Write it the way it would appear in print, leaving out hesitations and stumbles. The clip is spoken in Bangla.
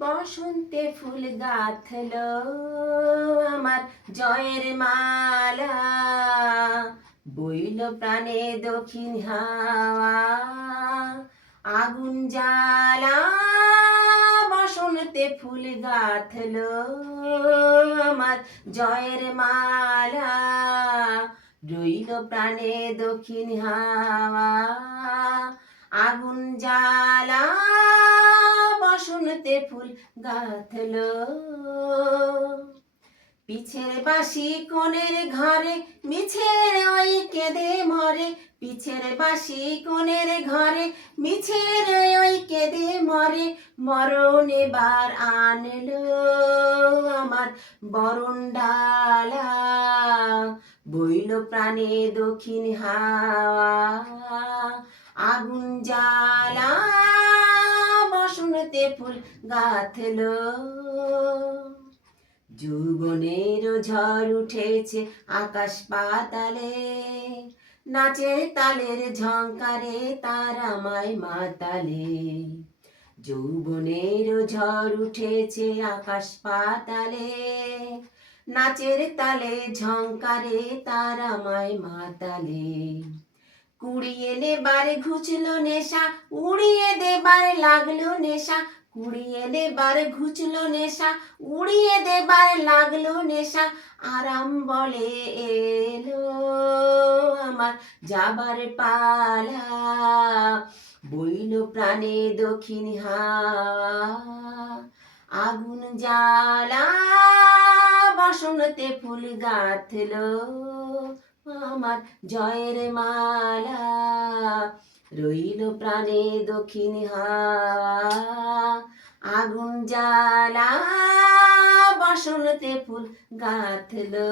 বসন্তে ফুল গাঁথলো আমার জয়ের মালা, বইল প্রাণে দক্ষিণ হাওয়া, আগুন জ্বালা। বসন্তে ফুল গাঁথলো আমার জয়ের মালা, রইল প্রাণে দক্ষিণ হাওয়া, আগুন জ্বালা। বসন্তে ফুল গাঁথলো পিছের বাঁশি কোণের ঘরে, মিছের ওই কেঁদে মরে। পিছের বাঁশি কোণের ঘরে, মিছের ওই কেঁদে মরে। মরণ এবার আনলো আমার বরণ ডালা, বইল প্রাণে দক্ষিণ হাওয়া, আগুন জ্বালা। বসন্তে ফুল গাঁথলো যৌবনের ঝড় উঠেছে আকাশ পাতালে, নাচের তালের ঝংকারে তার আমায় মাতালে। যৌবনের ঝড় উঠেছে আকাশ পাতালে, নাচের তালে ঝংকারে তার আমায় মাতালে। কুড়িয়ে নেবার ঘুচলো নেশা, উড়িয়ে দেবার লাগলো নেশা। কুড়িয়ে নেবার ঘুচলো নেশা, উড়িয়ে দেবার লাগলো নেশা। আরাম বলে এলো আমার যাবার পালা, বইল প্রাণে দক্ষিণ হাওয়া, আগুন জ্বালা। বসন্তে ফুল গাঁথলো আমার জয়ের মালা, রইল প্রাণে দক্ষিণ হাওয়া, আগুন জ্বালা। বসন্তে ফুল গাঁথলো।